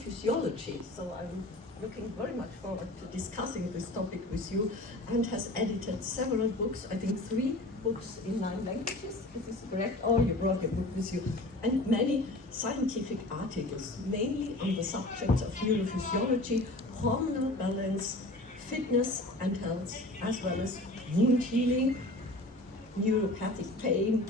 neurophysiology. So I'm looking very much forward to discussing this topic with you, and has edited several books, I think 3 books in 9 languages, if this is correct. Oh, you brought your book with you. And many scientific articles, mainly on the subjects of neurophysiology, hormonal balance, fitness and health, as well as wound healing, neuropathic pain.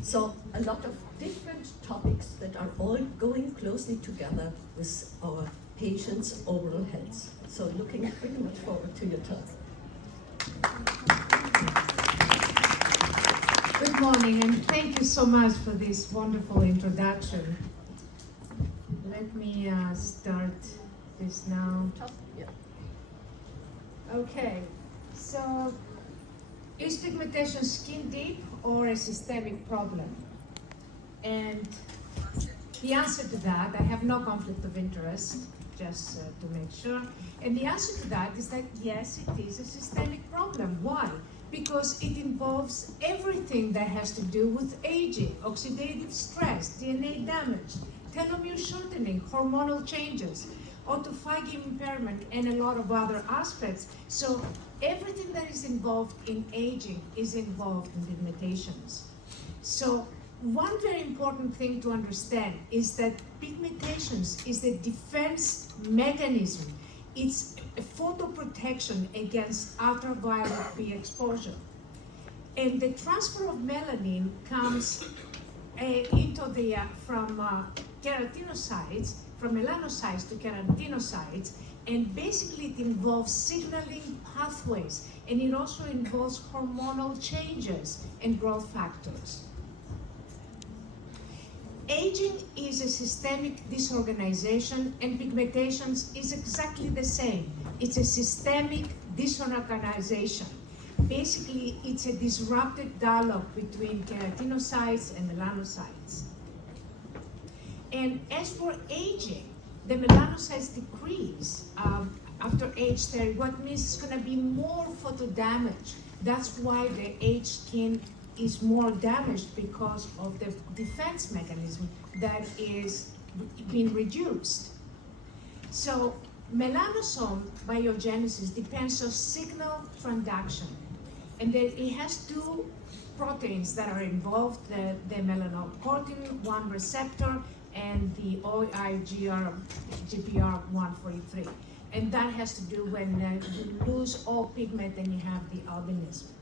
So a lot of different topics that are all going closely together with our patients' overall health. So looking pretty much forward to your talk. Good morning, and thank you so much for this wonderful introduction. Let me start this now. Okay, so is pigmentation skin deep or a systemic problem? And the answer to that, I have no conflict of interest, just to make sure. And the answer to that is that yes, it is a systemic problem. Why? Because it involves everything that has to do with aging, oxidative stress, DNA damage, telomere shortening, hormonal changes, autophagy impairment, and a lot of other aspects. So everything that is involved in aging is involved in pigmentations. So one very important thing to understand is that pigmentations is a defense mechanism. It's a photoprotection against ultraviolet B exposure. And the transfer of melanin comes from keratinocytes, from melanocytes to keratinocytes, and basically it involves signaling pathways, and it also involves hormonal changes and growth factors. Aging is a systemic disorganization, and pigmentations is exactly the same. It's a systemic disorganization. Basically, it's a disrupted dialogue between keratinocytes and melanocytes. And as for aging, the melanocytes decrease after age 30, what means it's going to be more photo damage. That's why the aged skin is more damaged, because of the defense mechanism that is being reduced. So melanosome biogenesis depends on signal transduction, and then it has 2 proteins that are involved, the melanocortin-1 receptor and the GPR143. And that has to do when you lose all pigment and you have the albinism.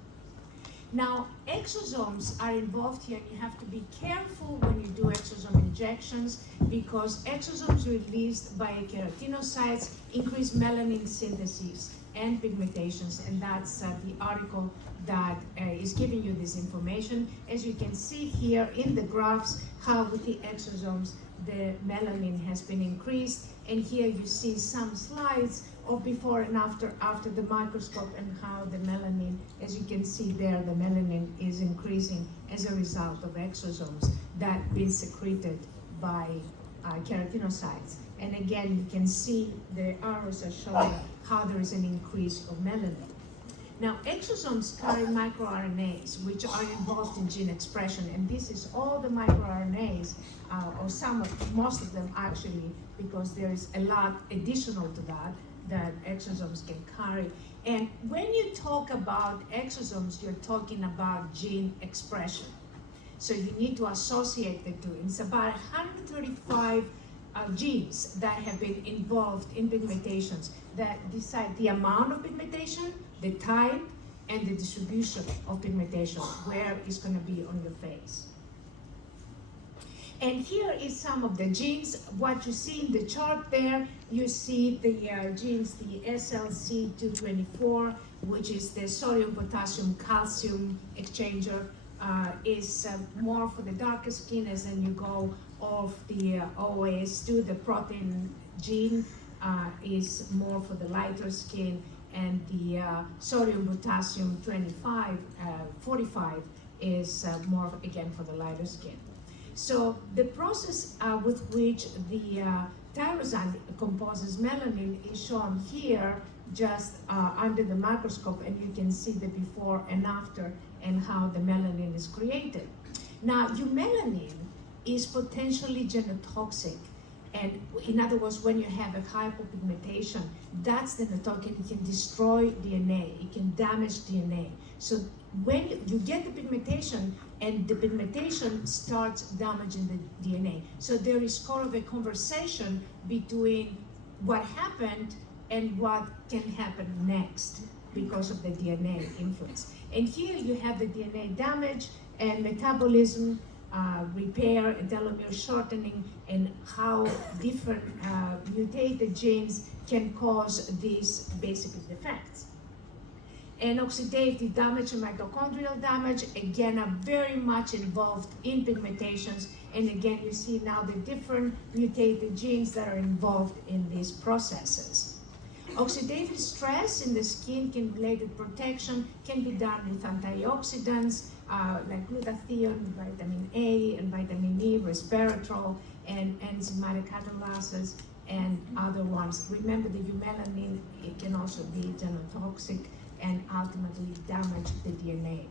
Now, exosomes are involved here, and you have to be careful when you do exosome injections, because exosomes released by keratinocytes increase melanin synthesis and pigmentations, and that's the article that is giving you this information. As you can see here in the graphs, how with the exosomes the melanin has been increased, and here you see some slides of before and after the microscope, and how the melanin, as you can see there, the melanin is increasing as a result of exosomes that been secreted by keratinocytes. And again, you can see the arrows are showing how there is an increase of melanin. Now, exosomes carry microRNAs, which are involved in gene expression, and this is all the microRNAs, or most of them actually, because there is a lot additional to that exosomes can carry. And when you talk about exosomes, you're talking about gene expression. So you need to associate the two. It's about 135 genes that have been involved in pigmentations that decide the amount of pigmentation, the type, and the distribution of pigmentation, where it's going to be on your face. And here is some of the genes. What you see in the chart there, you see the genes, the SLC224, which is the sodium, potassium, calcium exchanger, is more for the darker skin. As then you go off the OAS2, the protein gene is more for the lighter skin, and the sodium, potassium 45 is more, again, for the lighter skin. So the process with which the tyrosine composes melanin is shown here, just under the microscope, and you can see the before and after and how the melanin is created. Now, eumelanin is potentially genotoxic, And in other words, when you have a hypopigmentation, that's the token. It can destroy DNA, it can damage DNA. So when you get the pigmentation, and the pigmentation starts damaging the DNA. So there is sort of a conversation between what happened and what can happen next because of the DNA influence. And here you have the DNA damage and metabolism, repair and telomere shortening, and how different mutated genes can cause these basic defects. And oxidative damage and mitochondrial damage, again, are very much involved in pigmentations. And again, you see now the different mutated genes that are involved in these processes. Oxidative stress in the skin-related protection can be done with antioxidants like glutathione, vitamin A, and vitamin E, resveratrol, and enzymatic catalases, and other ones. Remember, the eumelanin, it can also be genotoxic and ultimately damage the DNA.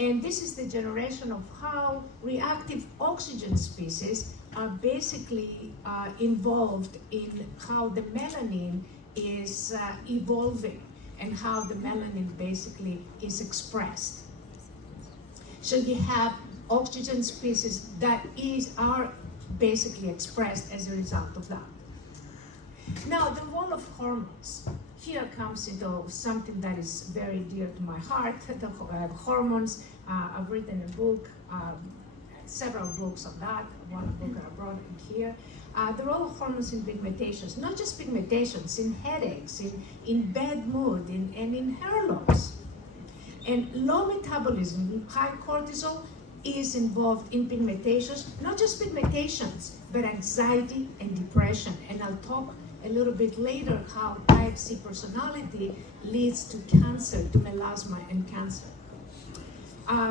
And this is the generation of how reactive oxygen species are basically involved in how the melanin is evolving and how the melanin basically is expressed. So you have oxygen species that are basically expressed as a result of that. Now, the role of hormones. Here comes into something that is very dear to my heart, the hormones. I've written a book, several books on that. One book I brought in here. The role of hormones in pigmentations, not just pigmentations, in headaches, in bad mood, and in hair loss. And low metabolism, high cortisol, is involved in pigmentations, not just pigmentations, but anxiety and depression. And I'll talk a little bit later how type C personality leads to cancer, to melasma and cancer.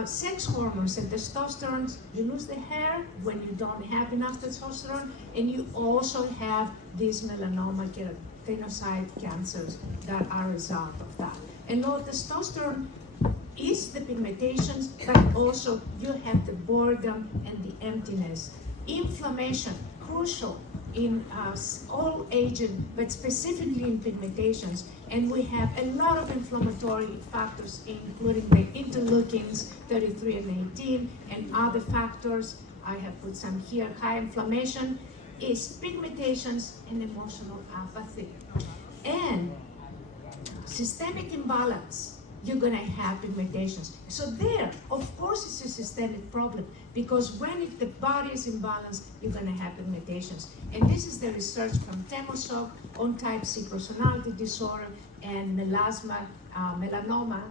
Sex hormones and testosterone, you lose the hair when you don't have enough testosterone, and you also have these melanoma, keratinocyte cancers that are a result of that. And low testosterone is the pigmentations, but also you have the boredom and the emptiness. Inflammation, crucial in all aging, but specifically in pigmentations. And we have a lot of inflammatory factors, including the interleukins 33 and 18, and other factors. I have put some here. High inflammation is pigmentations and emotional apathy. And systemic imbalance, you're gonna have pigmentations. So there, of course, it's a systemic problem, because when the body is imbalanced, you're gonna have pigmentations. And this is the research from Temosok on type C personality disorder and melasma, melanoma,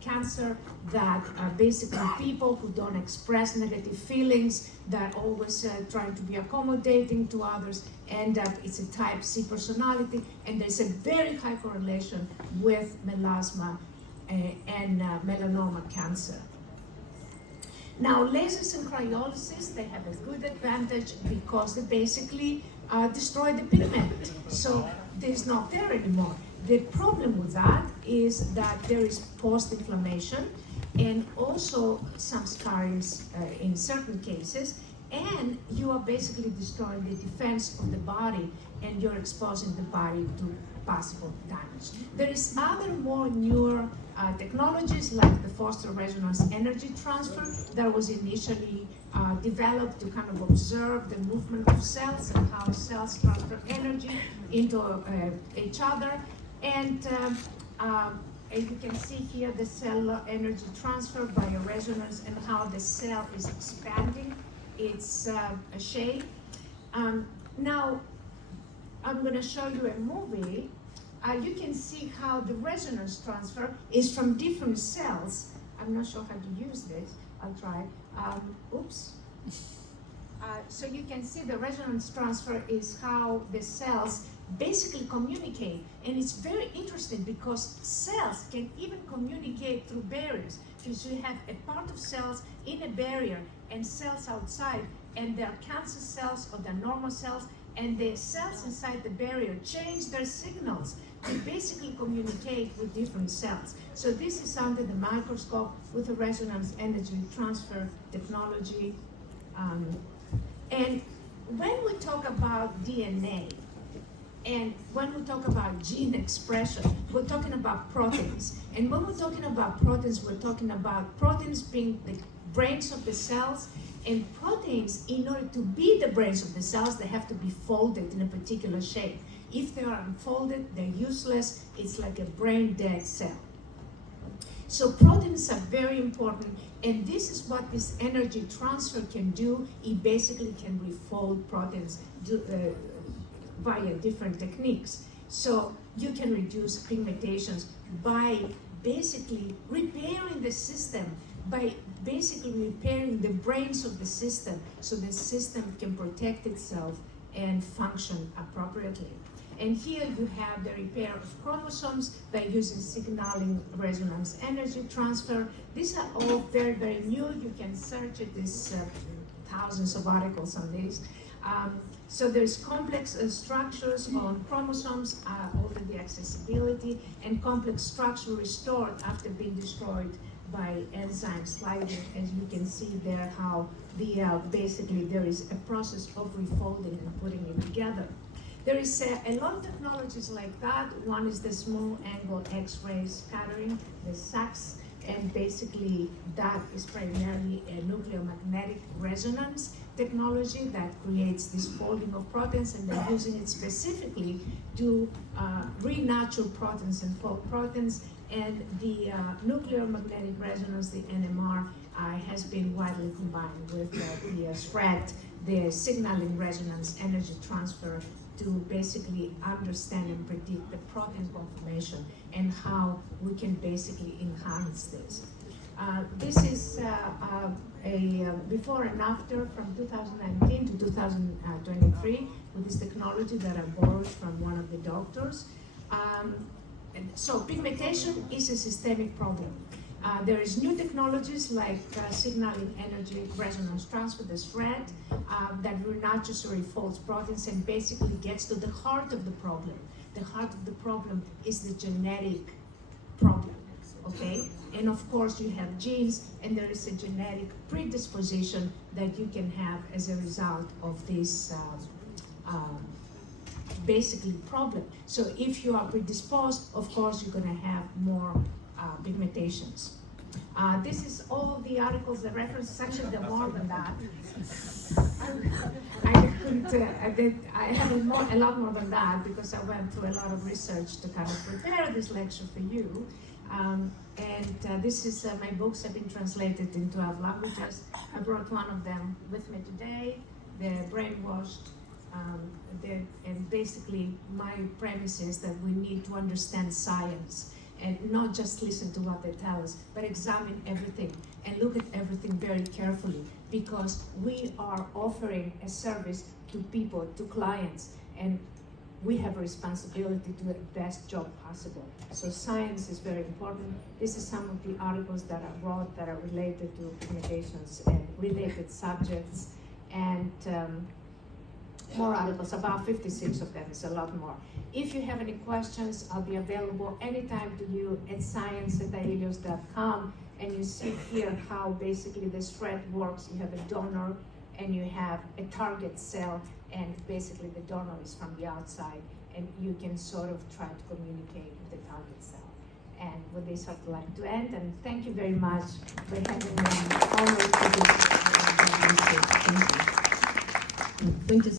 cancer, that basically people who don't express negative feelings, that always trying to be accommodating to others, end up, it's a type C personality, and there's a very high correlation with melasma and melanoma cancer. Now, lasers and cryolysis, they have a good advantage because they basically destroy the pigment. So there's not there anymore. The problem with that is that there is post-inflammation and also some scarrings in certain cases, and you are basically destroying the defense of the body, and you're exposing the body to possible damage. There is other more newer technologies like the Foster resonance energy transfer that was initially developed to kind of observe the movement of cells and how cells transfer energy into each other. And as you can see here, the cellular energy transfer by a resonance and how the cell is expanding its shape. Now, I'm going to show you a movie. You can see how the resonance transfer is from different cells. I'm not sure how to use this. I'll try. Oops. So you can see the resonance transfer is how the cells basically communicate. And it's very interesting because cells can even communicate through barriers. Because you have a part of cells in a barrier and cells outside, and they're cancer cells or they're normal cells, and the cells inside the barrier change their signals to basically communicate with different cells. So this is under the microscope with the resonance energy transfer technology. And when we talk about DNA, and when we talk about gene expression, we're talking about proteins. And when we're talking about proteins, we're talking about proteins being the brains of the cells. And proteins, in order to be the brains of the cells, they have to be folded in a particular shape. If they are unfolded, they're useless. It's like a brain dead cell. So proteins are very important, and this is what this energy transfer can do. It basically can refold proteins via different techniques. So you can reduce pigmentations by basically repairing the system, by basically repairing the brains of the system so the system can protect itself and function appropriately. And here you have the repair of chromosomes by using signaling resonance energy transfer. These are all very, very new. You can search it. There's thousands of articles on this. So there's complex structures on chromosomes, already accessibility, and complex structure restored after being destroyed by enzymes. Like as you can see there, how the basically there is a process of refolding and putting it together. There is a lot of technologies like that. One is the small angle X-ray scattering, the SAX, and basically that is primarily a nucleomagnetic resonance technology that creates this folding of proteins, and they're using it specifically to renature proteins and fold proteins. And the nuclear magnetic resonance, the NMR, has been widely combined with the SPRED, the signaling resonance energy transfer, to basically understand and predict the protein conformation and how we can basically enhance this. This is a before and after from 2019 to 2023 with this technology that I borrowed from one of the doctors. So pigmentation is a systemic problem. There is new technologies like signaling energy resonance transfer, the SPRED, that renatures or refolds proteins and basically gets to the heart of the problem. The heart of the problem is the genetic problem, okay? And of course you have genes, and there is a genetic predisposition that you can have as a result of this basically problem. So if you are predisposed, of course you're gonna have more pigmentations. This is all the articles, the references, actually there are more than that. I have a lot more than that because I went through a lot of research to kind of prepare this lecture for you. This is my books have been translated in 12 languages. I brought one of them with me today, The Brainwashed. And basically my premise is that we need to understand science and not just listen to what they tell us, but examine everything and look at everything very carefully, because we are offering a service to people, to clients, and we have a responsibility to do the best job possible. So science is very important. This is some of the articles that I wrote that are related to pigmentations and related subjects, and more articles, about 56 of them, it's a lot more. If you have any questions, I'll be available anytime to you at science@aelios.com, and you see here how basically the SPRED works. You have a donor and you have a target cell, and basically the donor is from the outside, and you can sort of try to communicate with the target cell. And with this, I'd like to end, and thank you very much for having me. I'm honored to do this. Thank you. Thank you.